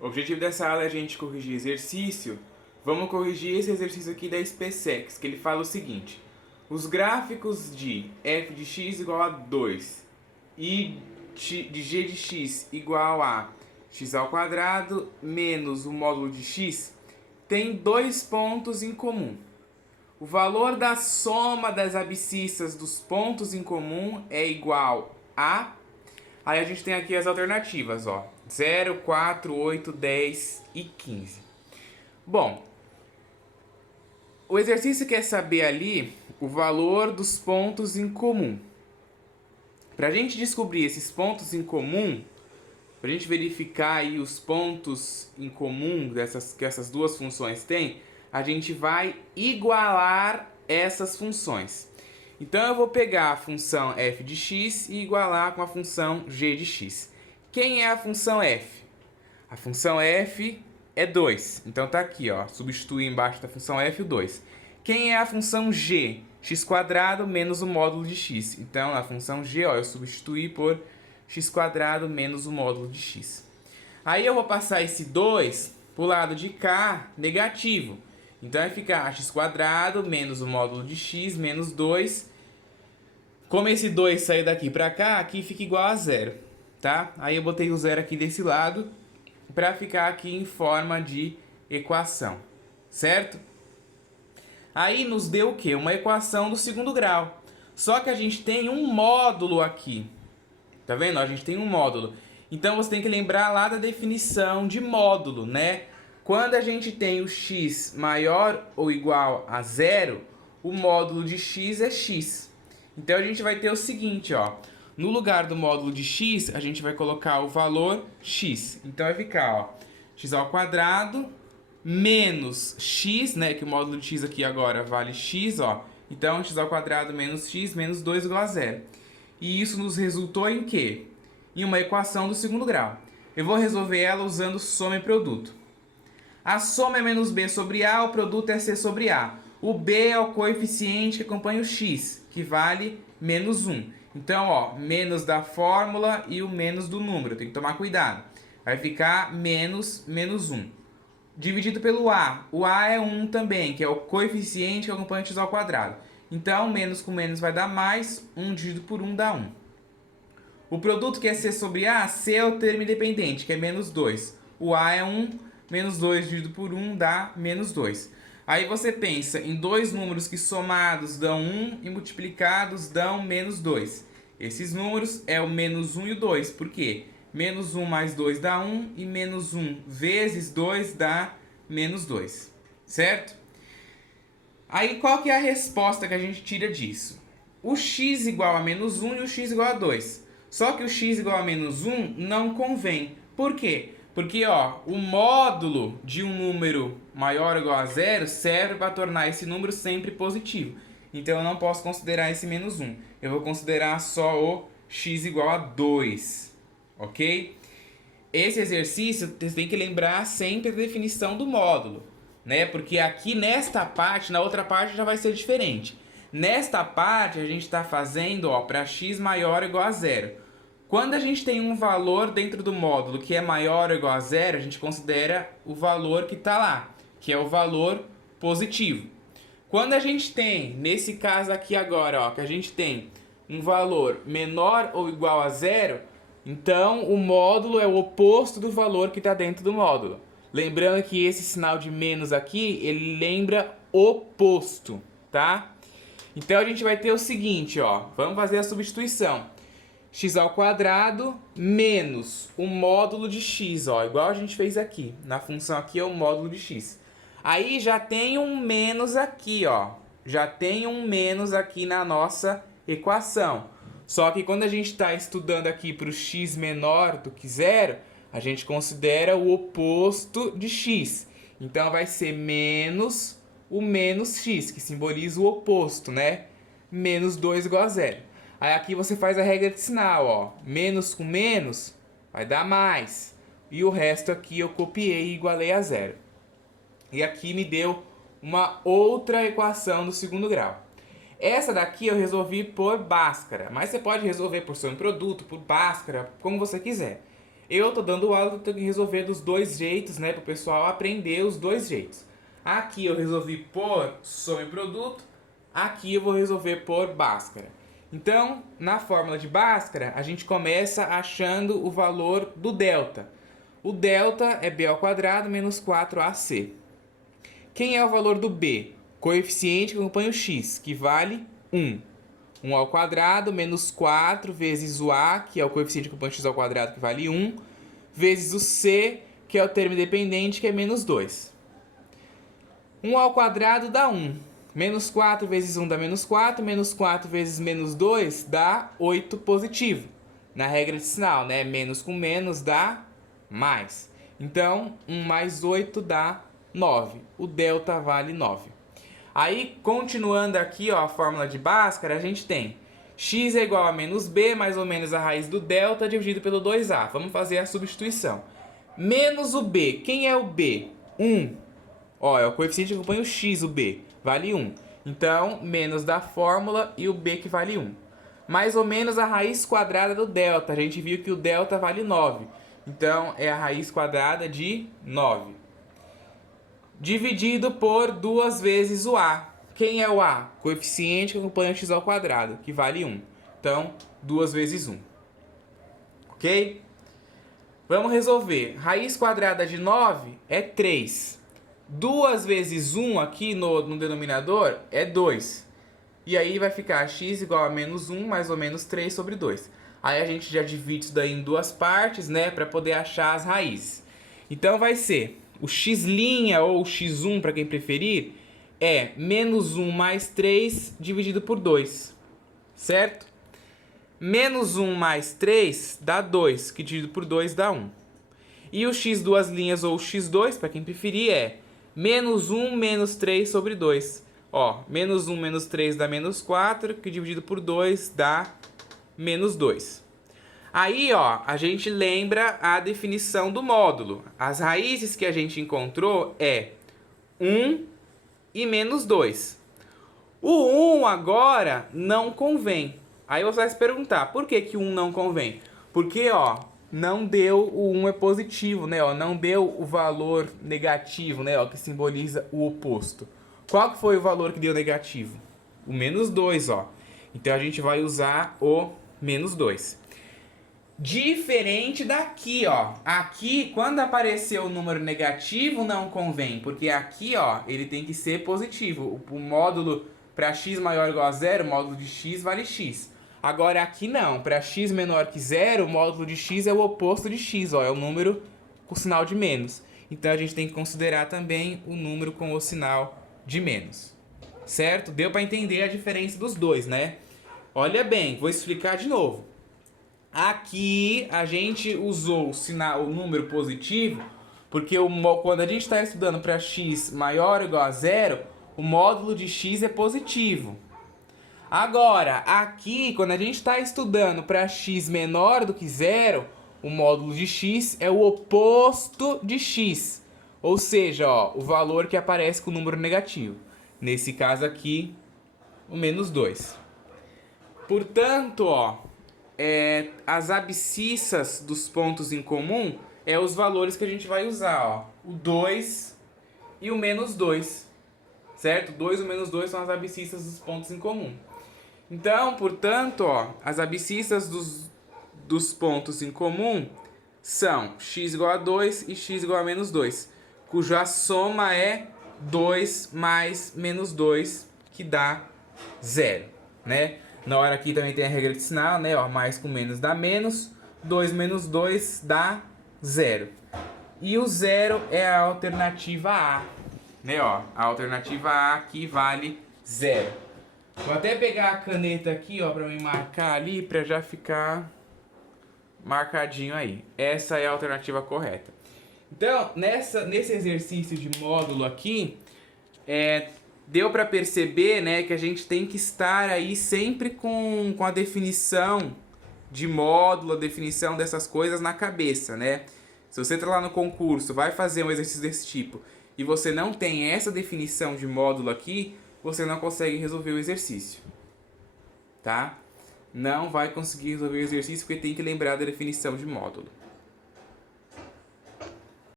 O objetivo dessa aula é a gente corrigir exercício. Vamos corrigir esse exercício aqui da SpaceX, que ele fala o seguinte: os gráficos de f de x igual a 2 e de g de x igual a x ao quadrado menos o módulo de x têm dois pontos em comum. O valor da soma das abscissas dos pontos em comum é igual a... Aí a gente tem aqui as alternativas, ó. 0, 4, 8, 10 e 15. Bom, o exercício quer saber ali o valor dos pontos em comum. Para a gente descobrir esses pontos em comum, para a gente verificar aí os pontos em comum que essas duas funções têm, a gente vai igualar essas funções. Então eu vou pegar a função f de x e igualar com a função g de x. Quem é a função f? A função f é 2. Então tá aqui, ó, substituir embaixo da função f o 2. Quem é a função g? x² menos o módulo de x. Então a função g, ó, eu substituí por x² menos o módulo de x. Aí eu vou passar esse 2 para o lado de cá negativo. Então vai ficar x² menos o módulo de x menos 2. Como esse 2 sair daqui para cá, aqui fica igual a 0, tá? Aí eu botei o 0 aqui desse lado para ficar aqui em forma de equação, certo? Aí nos deu o quê? Uma equação do segundo grau. Só que a gente tem um módulo aqui. Tá vendo? A gente tem um módulo. Então você tem que lembrar lá da definição de módulo, né? Quando a gente tem o x maior ou igual a 0, o módulo de x é x. Então a gente vai ter o seguinte, ó. No lugar do módulo de x, a gente vai colocar o valor x. Então vai ficar, ó, x² menos x, né? Que o módulo de x aqui agora vale x, ó. Então x² menos x menos 2 igual a 0. E isso nos resultou em quê? Em uma equação do segundo grau. Eu vou resolver ela usando soma e produto. A soma é menos b sobre a, o produto é c sobre a. O b é o coeficiente que acompanha o x, que vale menos 1. Então, ó, menos da fórmula e o menos do número. Tem que tomar cuidado. Vai ficar menos 1. Dividido pelo a. O a é 1 também, que é o coeficiente que acompanha o x². Então, menos com menos vai dar mais. 1 dividido por 1 dá 1. O produto que é c sobre a, c é o termo independente, que é menos 2. O a é 1, menos 2 dividido por 1 dá menos 2. Aí você pensa em dois números que somados dão 1 e multiplicados dão menos 2. Esses números é o menos 1 e o 2. Por quê? Menos 1 mais 2 dá 1 e menos 1 vezes 2 dá menos 2. Certo? Aí qual que é a resposta que a gente tira disso? O x igual a menos 1 e o x igual a 2. Só que o x igual a menos 1 não convém. Por quê? Porque, ó, o módulo de um número maior ou igual a 0 serve para tornar esse número sempre positivo. Então eu não posso considerar esse menos 1. Eu vou considerar só o x igual a 2. Ok? Esse exercício você tem que lembrar sempre a definição do módulo, né? Porque aqui nesta parte, na outra parte já vai ser diferente. Nesta parte a gente está fazendo para x maior ou igual a 0. Quando a gente tem um valor dentro do módulo que é maior ou igual a 0, a gente considera o valor que está lá, que é o valor positivo. Quando a gente tem, nesse caso aqui agora, ó, que a gente tem um valor menor ou igual a 0, então o módulo é o oposto do valor que está dentro do módulo. Lembrando que esse sinal de menos aqui, ele lembra oposto, tá? Então a gente vai ter o seguinte, ó, vamos fazer a substituição. x² menos o módulo de x, ó, igual a gente fez aqui. Na função aqui é o módulo de x. Aí já tem um menos aqui, ó. Já tem um menos aqui na nossa equação. Só que quando a gente está estudando aqui para o x menor do que 0, a gente considera o oposto de x. Então vai ser menos o menos x, que simboliza o oposto, né? Menos 2 igual a 0. Aí aqui você faz a regra de sinal, ó. Menos com menos vai dar mais. E o resto aqui eu copiei e igualei a 0. E aqui me deu uma outra equação do segundo grau. Essa daqui eu resolvi por Bhaskara, mas você pode resolver por soma e produto, por Bhaskara, como você quiser. Eu tô dando aula, eu tenho que resolver dos dois jeitos, né, para o pessoal aprender os dois jeitos. Aqui eu resolvi por soma e produto, aqui eu vou resolver por Bhaskara. Então, na fórmula de Bhaskara, a gente começa achando o valor do delta. O delta é b ao quadrado menos 4ac. Quem é o valor do b? Coeficiente que acompanha o x, que vale 1. 1 ao quadrado menos 4 vezes o a, que é o coeficiente que acompanha o x ao quadrado, que vale 1, vezes o c, que é o termo independente, que é menos 2. 1 ao quadrado dá 1. Menos 4 vezes 1 dá menos 4. Menos 4 vezes menos 2 dá 8 positivo. Na regra de sinal, né? Menos com menos dá mais. Então, 1 mais 8 dá 9. O delta vale 9. Aí, continuando aqui, ó, a fórmula de Bhaskara, a gente tem x é igual a menos b, mais ou menos a raiz do delta, dividido pelo 2a. Vamos fazer a substituição. Menos o b. Quem é o b? 1. Ó, é o coeficiente que acompanha o x, o b. Vale 1. Então, menos da fórmula e o b que vale 1. Mais ou menos a raiz quadrada do delta. A gente viu que o delta vale 9. Então, é a raiz quadrada de 9. Dividido por 2 vezes o a. Quem é o a? Coeficiente que acompanha o x ao quadrado, que vale 1. Então, 2 vezes 1. Ok? Vamos resolver. Raiz quadrada de 9 é 3. 2 vezes 1 aqui no denominador é 2. E aí vai ficar x igual a menos 1 mais ou menos 3 sobre 2. Aí a gente já divide isso daí em duas partes, né? Para poder achar as raízes. Então vai ser o x' ou o x1, para quem preferir, é menos 1 mais 3 dividido por 2. Certo? Menos 1 mais 3 dá 2, que dividido por 2 dá 1. E o x duas linhas ou o x2, para quem preferir, é menos 1 menos 3 sobre 2. Ó, menos 1 menos 3 dá menos 4, que dividido por 2 dá menos 2. Aí, ó, a gente lembra a definição do módulo. As raízes que a gente encontrou é 1 e menos 2. O 1 agora não convém. Aí você vai se perguntar, por que que o 1 não convém? Porque, ó, não deu, o 1 é positivo, né? Ó, não deu o valor negativo, né? Ó, que simboliza o oposto. Qual que foi o valor que deu negativo? O menos 2, ó. Então a gente vai usar o menos 2. Diferente daqui, ó. Aqui, quando aparecer o número negativo, não convém. Porque aqui, ó, ele tem que ser positivo. O módulo para x maior ou igual a 0, o módulo de x vale x. Agora aqui não. Para x menor que 0, o módulo de x é o oposto de x, ó. É o número com sinal de menos. Então a gente tem que considerar também o número com o sinal de menos. Certo? Deu para entender a diferença dos dois, né? Olha bem, vou explicar de novo. Aqui a gente usou o número positivo porque quando a gente está estudando para x maior ou igual a 0, o módulo de x é positivo. Agora, aqui, quando a gente está estudando para x menor do que 0, o módulo de x é o oposto de x. Ou seja, ó, o valor que aparece com o número negativo. Nesse caso aqui, o menos 2. Portanto, ó, as abscissas dos pontos em comum é os valores que a gente vai usar, ó. O 2 e o menos 2. Certo? 2 e o menos 2 são as abscissas dos pontos em comum. Então, portanto, ó, as abscissas dos pontos em comum são x igual a 2 e x igual a menos 2, cuja soma é 2 mais menos 2, que dá 0, né? Na hora aqui também tem a regra de sinal, né? Ó, mais com menos dá menos, 2 menos 2 dá 0. E o 0 é a alternativa A, né? Ó, a alternativa A aqui vale 0. Vou até pegar a caneta aqui, ó, para me marcar ali, para já ficar marcadinho aí. Essa é a alternativa correta. Então, nesse exercício de módulo aqui, deu para perceber, né, que a gente tem que estar aí sempre com a definição de módulo, a definição dessas coisas na cabeça, né? Se você está lá no concurso, vai fazer um exercício desse tipo, e você não tem essa definição de módulo aqui, você não consegue resolver o exercício, tá? Não vai conseguir resolver o exercício porque tem que lembrar da definição de módulo.